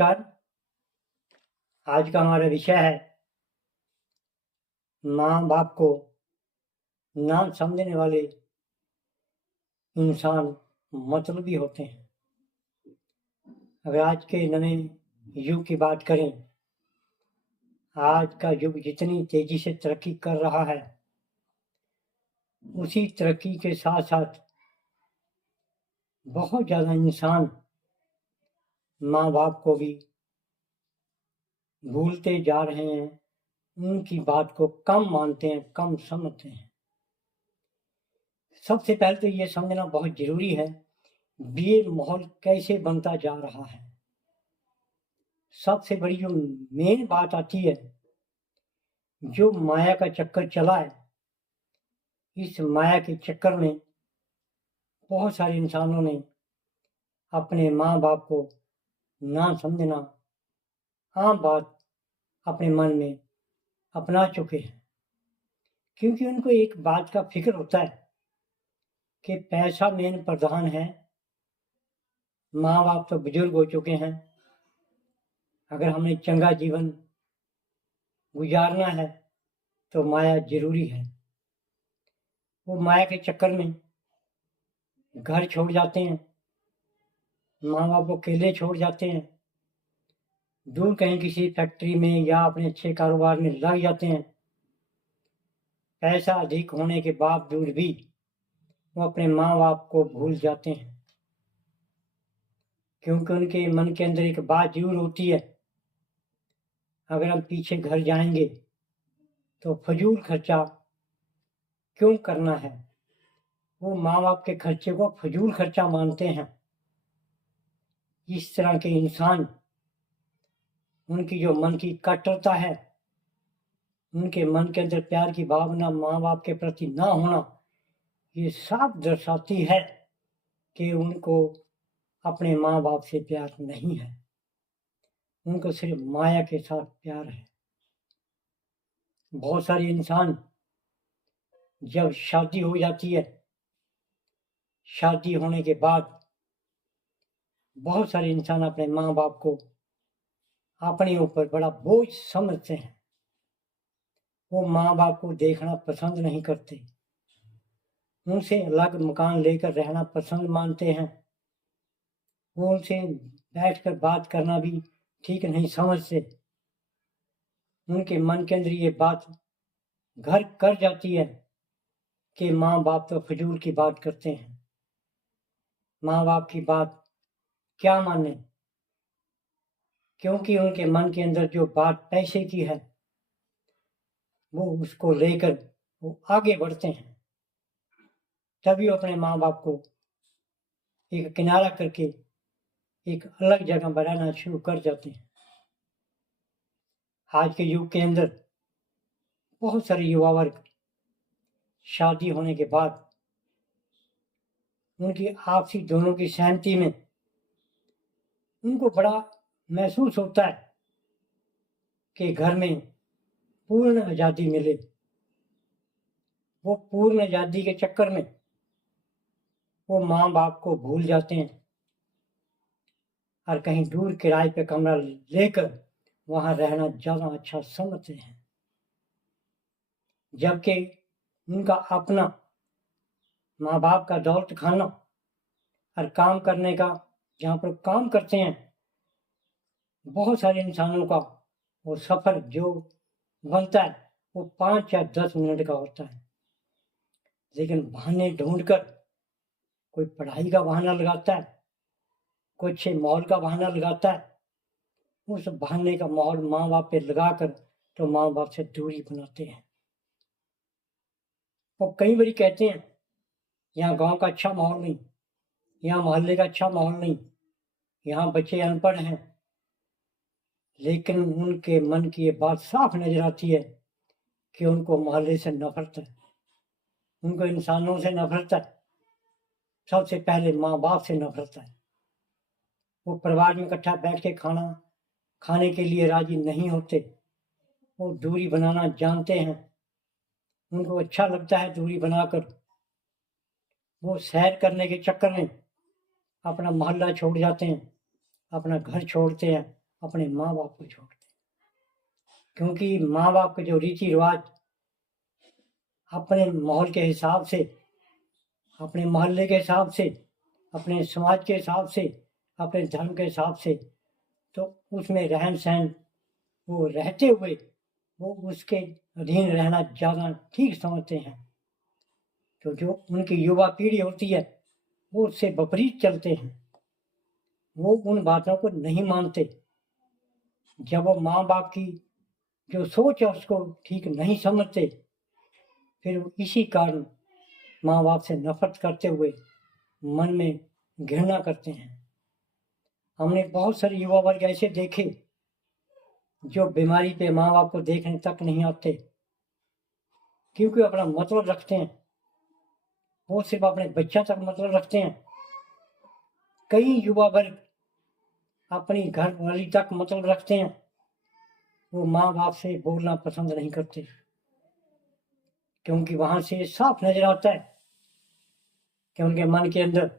नमस्कार। आज का हमारा विषय है माँ बाप को ना समझने वाले इंसान मतलबी होते हैं। अगर आज के नए युग की बात करें, आज का युग जितनी तेजी से तरक्की कर रहा है, उसी तरक्की के साथ साथ बहुत ज़्यादा इंसान माँ बाप को भी भूलते जा रहे हैं, उनकी बात को कम मानते हैं, कम समझते हैं। सबसे पहले तो ये समझना बहुत ज़रूरी है, ये माहौल कैसे बनता जा रहा है। सबसे बड़ी जो मेन बात आती है, जो माया का चक्कर चला है, इस माया के चक्कर में बहुत सारे इंसानों ने अपने माँ बाप को ना समझना आम बात अपने मन में अपना चुके हैं। क्योंकि उनको एक बात का फिक्र होता है कि पैसा मेन प्रधान है, माँ बाप तो बुजुर्ग हो चुके हैं, अगर हमें चंगा जीवन गुजारना है तो माया जरूरी है। वो माया के चक्कर में घर छोड़ जाते हैं, माँ बाप को अकेले छोड़ जाते हैं, दूर कहीं किसी फैक्ट्री में या अपने अच्छे कारोबार में लग जाते हैं। पैसा अधिक होने के बावजूद भी वो अपने माँ बाप को भूल जाते हैं, क्योंकि उनके मन के अंदर एक बात जरूर होती है, अगर हम पीछे घर जाएंगे तो फजूल खर्चा क्यों करना है। वो माँ बाप के खर्चे को फजूल खर्चा मानते हैं। इस तरह के इंसान, उनकी जो मन की कट्टरता है, उनके मन के अंदर प्यार की भावना माँ बाप के प्रति ना होना, ये साफ दर्शाती है कि उनको अपने माँ बाप से प्यार नहीं है, उनको सिर्फ माया के साथ प्यार है। बहुत सारे इंसान जब शादी हो जाती है, शादी होने के बाद बहुत सारे इंसान अपने माँ बाप को अपने ऊपर बड़ा बोझ समझते हैं। वो माँ बाप को देखना पसंद नहीं करते, उनसे अलग मकान लेकर रहना पसंद मानते हैं। वो उनसे बैठकर बात करना भी ठीक नहीं समझते। उनके मन के अंदर ये बात घर कर जाती है कि माँ बाप तो फजूल की बात करते हैं, माँ बाप की बात क्या माने। क्योंकि उनके मन के अंदर जो बात पैसे की है, वो उसको लेकर वो आगे बढ़ते हैं। तभी वो अपने माँ बाप को एक किनारा करके एक अलग जगह बनाना शुरू कर जाते हैं। आज के युग के अंदर बहुत सारे युवा वर्ग शादी होने के बाद उनकी आपसी दोनों की सहमति में उनको बड़ा महसूस होता है कि घर में पूर्ण आज़ादी मिले। वो पूर्ण आज़ादी के चक्कर में वो माँ बाप को भूल जाते हैं और कहीं दूर किराए पे कमरा लेकर वहाँ रहना ज़्यादा अच्छा समझते हैं। जबकि उनका अपना माँ बाप का दौलत खाना और काम करने का जहाँ पर काम करते हैं, बहुत सारे इंसानों का वो सफ़र जो बनता है वो 5 या 10 मिनट का होता है। लेकिन बहाने ढूंढकर कोई पढ़ाई का बहाना लगाता है, कोई अच्छे माहौल का बहाना लगाता है। उस बहाने का माहौल माँ बाप पे लगाकर तो माँ बाप से दूरी बनाते हैं। वो कई बार कहते हैं यहाँ गांव का अच्छा माहौल नहीं, यहाँ मोहल्ले का अच्छा माहौल नहीं, यहाँ बच्चे अनपढ़ हैं। लेकिन उनके मन की ये बात साफ नजर आती है कि उनको मोहल्ले से नफरत है, उनको इंसानों से नफरत है, सबसे पहले माँ बाप से नफरत है। वो परिवार में इकट्ठा बैठ के खाना खाने के लिए राजी नहीं होते, वो दूरी बनाना जानते हैं, उनको अच्छा लगता है दूरी बनाकर। वो सैर करने के चक्कर में अपना मोहल्ला छोड़ जाते हैं, अपना घर छोड़ते हैं अपने माँ बाप को छोड़ते हैं। क्योंकि माँ बाप के जो रीति रिवाज अपने माहौल के हिसाब से, अपने मोहल्ले के हिसाब से, अपने समाज के हिसाब से, अपने धर्म के हिसाब से, तो उसमें रहन सहन वो रहते हुए वो उसके अधीन रहना ज़्यादा ठीक समझते हैं। तो जो उनकी युवा पीढ़ी होती है वो उससे विपरीत चलते हैं, वो उन बातों को नहीं मानते। जब वो माँ बाप की जो सोच है उसको ठीक नहीं समझते, फिर वो इसी कारण माँ बाप से नफरत करते हुए मन में घृणा करते हैं। हमने बहुत सारे युवा वर्ग ऐसे देखे जो बीमारी पे माँ बाप को देखने तक नहीं आते, क्योंकि अपना मतलब रखते हैं, वो सिर्फ अपने बच्चा तक मतलब रखते हैं। कई युवा वर्ग अपनी घर वाली तक मतलब रखते हैं, वो माँ बाप से बोलना पसंद नहीं करते, क्योंकि वहां से साफ नजर आता है कि उनके मन के अंदर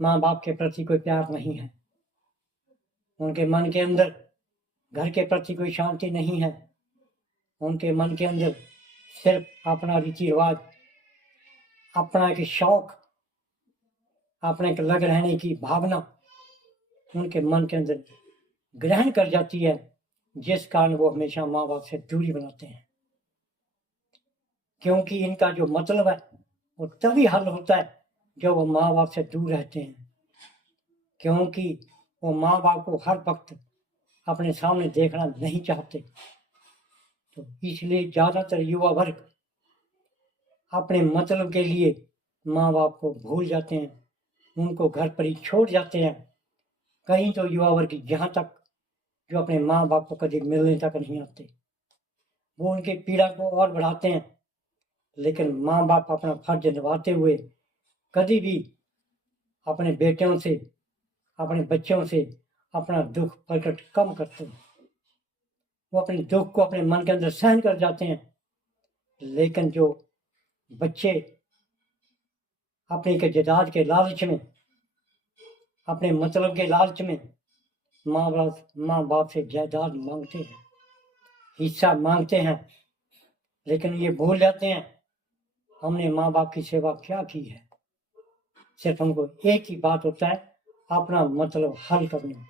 माँ बाप के प्रति कोई प्यार नहीं है, उनके मन के अंदर घर के प्रति कोई शांति नहीं है, उनके मन के अंदर सिर्फ अपना रीति रिवाज, अपना एक शौक, अपने एक लग रहने की भावना उनके मन के अंदर ग्रहण कर जाती है, जिस कारण वो हमेशा माँ बाप से दूरी बनाते हैं। क्योंकि इनका जो मतलब है वो तभी हल होता है जब वो माँ बाप से दूर रहते हैं, क्योंकि वो माँ बाप को हर वक्त अपने सामने देखना नहीं चाहते। तो इसलिए ज़्यादातर युवा वर्ग अपने मतलब के लिए माँ बाप को भूल जाते हैं, उनको घर पर ही छोड़ जाते हैं। कहीं तो युवा वर्ग यहाँ तक जो अपने माँ बाप को कभी मिलने तक नहीं आते, वो उनकी पीड़ा को और बढ़ाते हैं। लेकिन माँ बाप अपना फर्ज निभाते हुए कभी भी अपने बेटियों से, अपने बच्चों से अपना दुख प्रकट कम करते हैं। वो अपने दुख को अपने मन के अंदर सहन कर जाते हैं। लेकिन जो बच्चे अपने के जायदाद के लालच में, अपने मतलब के लालच में माँ बाप से जायदाद मांगते हैं, हिस्सा मांगते हैं, लेकिन ये भूल जाते हैं हमने माँ बाप की सेवा क्या की है। सिर्फ हमको एक ही बात होता है, अपना मतलब हल करना।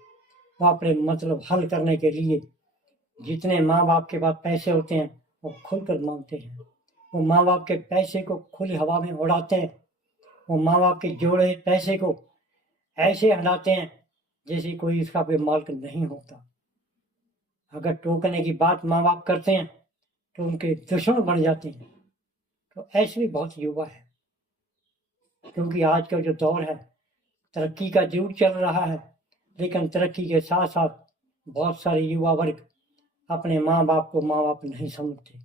वो अपने मतलब हल करने के लिए जितने माँ बाप के पास पैसे होते हैं वो खुलकर मांगते हैं। वो माँ बाप के पैसे को खुली हवा में उड़ाते हैं। वो माँ बाप के जोड़े पैसे को ऐसे हटाते हैं जैसे कोई इसका कोई मालिक नहीं होता। अगर टोकने की बात माँ बाप करते हैं तो उनके दुश्मन बन जाते हैं। तो ऐसे भी बहुत युवा है, क्योंकि आज का जो दौर है तरक्की का जरूर चल रहा है, लेकिन तरक्की के साथ साथ बहुत सारे युवा वर्ग अपने माँ बाप को माँ बाप नहीं समझते,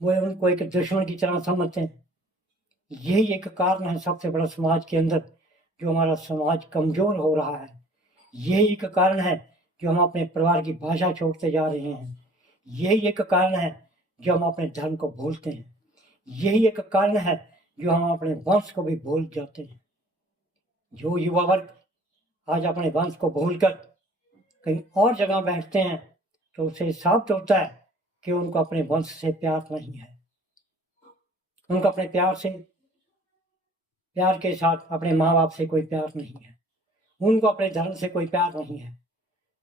वो उनको एक दुश्मन की तरह समझते हैं। यही एक कारण है सबसे बड़ा समाज के अंदर जो हमारा समाज कमजोर हो रहा है। यही एक कारण है जो हम अपने परिवार की भाषा छोड़ते जा रहे हैं। यही एक कारण है जो हम अपने धर्म को भूलते हैं। यही एक कारण है जो हम अपने वंश को भी भूल जाते हैं। जो युवा वर्ग आज अपने वंश को भूलकर कहीं और जगह बैठते हैं तो उससे साबित होता है कि उनको अपने वंश से प्यार नहीं है, उनको अपने प्यार के साथ अपने माँ बाप से कोई प्यार नहीं है, उनको अपने धर्म से कोई प्यार नहीं है।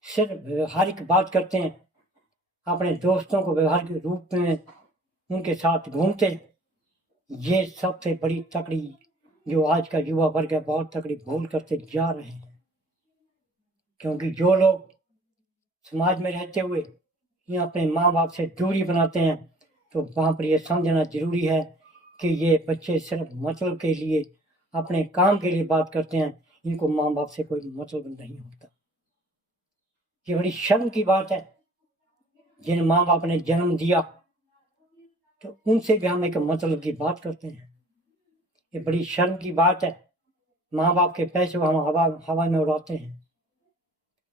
सिर्फ व्यवहारिक बात करते हैं, अपने दोस्तों को व्यवहारिक रूप में उनके साथ घूमते हैं। ये सबसे बड़ी तकड़ी जो आज का युवा वर्ग है बहुत तकड़ी भूल करते जा रहे हैं। क्योंकि जो लोग समाज में रहते हुए या अपने माँ बाप से दूरी बनाते हैं तो वहाँ पर ये समझना जरूरी है कि ये बच्चे सिर्फ मतलब के लिए, अपने काम के लिए बात करते हैं, इनको माँ बाप से कोई मतलब नहीं होता। ये बड़ी शर्म की बात है, जिन माँ बाप ने जन्म दिया तो उनसे भी हम एक मतलब की बात करते हैं। ये बड़ी शर्म की बात है, माँ बाप के पैसे हम हवा में उड़ाते हैं।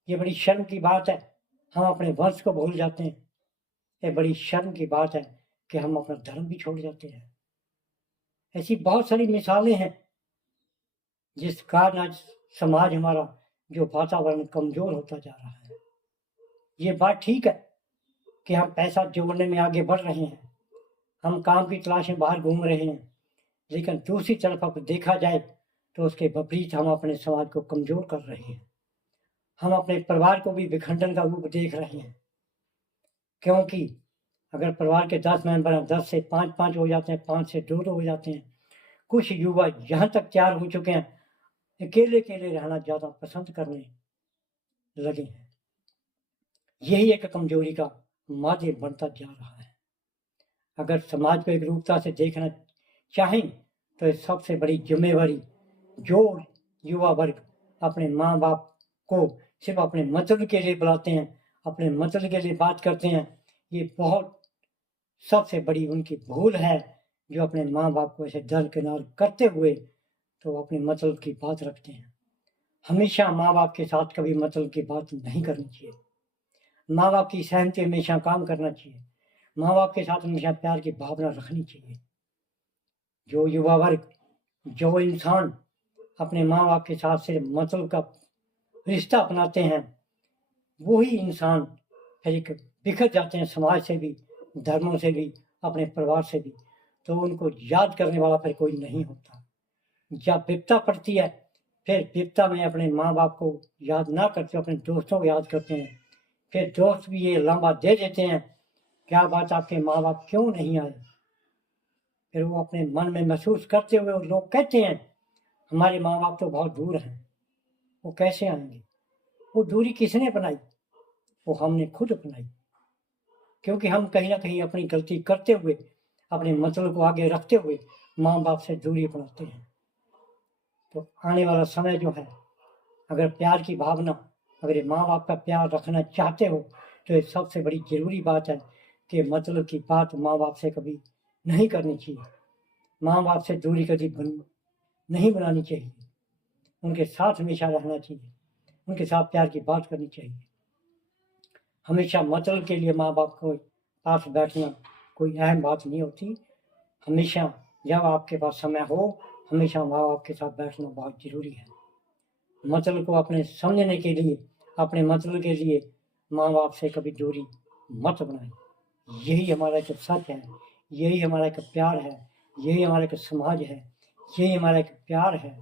ये बड़ी शर्म की बात है, हम अपने वंश को भूल जाते हैं। ये बड़ी शर्म की बात है कि हम अपना धर्म भी छोड़ जाते हैं। ऐसी बहुत सारी मिसालें हैं जिस कारण आज समाज हमारा जो वातावरण कमजोर होता जा रहा है। ये बात ठीक है कि हम पैसा जोड़ने में आगे बढ़ रहे हैं, हम काम की तलाश में बाहर घूम रहे हैं, लेकिन दूसरी तरफ अब देखा जाए तो उसके विपरीत हम अपने समाज को कमज़ोर कर रहे हैं। हम अपने परिवार को भी विखंडन का रूप देख रहे हैं, क्योंकि अगर परिवार के 10 मेंबर हैं, 10 से 5-5 हो जाते हैं, 5 से 2-2 हो जाते हैं। कुछ युवा यहाँ तक तैयार हो चुके हैं, अकेले-अकेले रहना ज़्यादा पसंद करने लगे हैं। यही एक कमज़ोरी का माध्यम बनता जा रहा है। अगर समाज को एकरूपता से देखना चाहें तो सबसे बड़ी जिम्मेवारी जो युवा वर्ग अपने माँ बाप को सिर्फ अपने मतलब के लिए बुलाते हैं, अपने मतलब के लिए बात करते हैं, ये बहुत सबसे बड़ी उनकी भूल है, जो अपने माँ बाप को ऐसे दरकिनार करते हुए तो अपने मतलब की बात रखते हैं। हमेशा माँ बाप के साथ कभी मतलब की बात नहीं करनी चाहिए। माँ बाप की सहमति हमेशा काम करना चाहिए। माँ बाप के साथ हमेशा प्यार की भावना रखनी चाहिए। जो युवा वर्ग, जो इंसान अपने माँ बाप के साथ सिर्फ मतलब का रिश्ता अपनाते हैं, वही इंसान फिर एक बिखर जाते हैं समाज से भी, धर्मों से भी, अपने परिवार से भी। तो उनको याद करने वाला फिर कोई नहीं होता। जब विपदा पड़ती है, फिर विपदा में अपने माँ बाप को याद ना करते, अपने दोस्तों को याद करते हैं। फिर दोस्त भी ये लांबा दे देते हैं, क्या बात आपके माँ बाप क्यों नहीं आए? फिर वो अपने मन में महसूस करते हुए वो लोग कहते हैं, हमारे माँ बाप तो बहुत दूर हैं, वो कैसे आएंगे? वो दूरी किसने बनाई? वो हमने खुद अपनाई, क्योंकि हम कहीं ना कहीं अपनी गलती करते हुए, अपने मतलब को आगे रखते हुए माँ बाप से दूरी अपनाते हैं। तो आने वाला समय जो है, अगर प्यार की भावना, अगर ये माँ बाप का प्यार रखना चाहते हो, तो ये सबसे बड़ी ज़रूरी बात है कि मतलब की बात माँ बाप से कभी नहीं करनी चाहिए। माँ बाप से दूरी कभी नहीं बनानी चाहिए। उनके साथ हमेशा रहना चाहिए, उनके साथ प्यार की बात करनी चाहिए। हमेशा मतलब के लिए माँ बाप को पास बैठना कोई अहम बात नहीं होती। हमेशा जब आपके पास समय हो, हमेशा माँ बाप के साथ बैठना बहुत ज़रूरी है। मतलब को अपने समझने के लिए, अपने मतलब के लिए माँ बाप से कभी दूरी मत बनाएं। यही हमारा एक सच है, यही हमारा एक प्यार है, यही हमारा एक समाज है, यही हमारा एक प्यार है।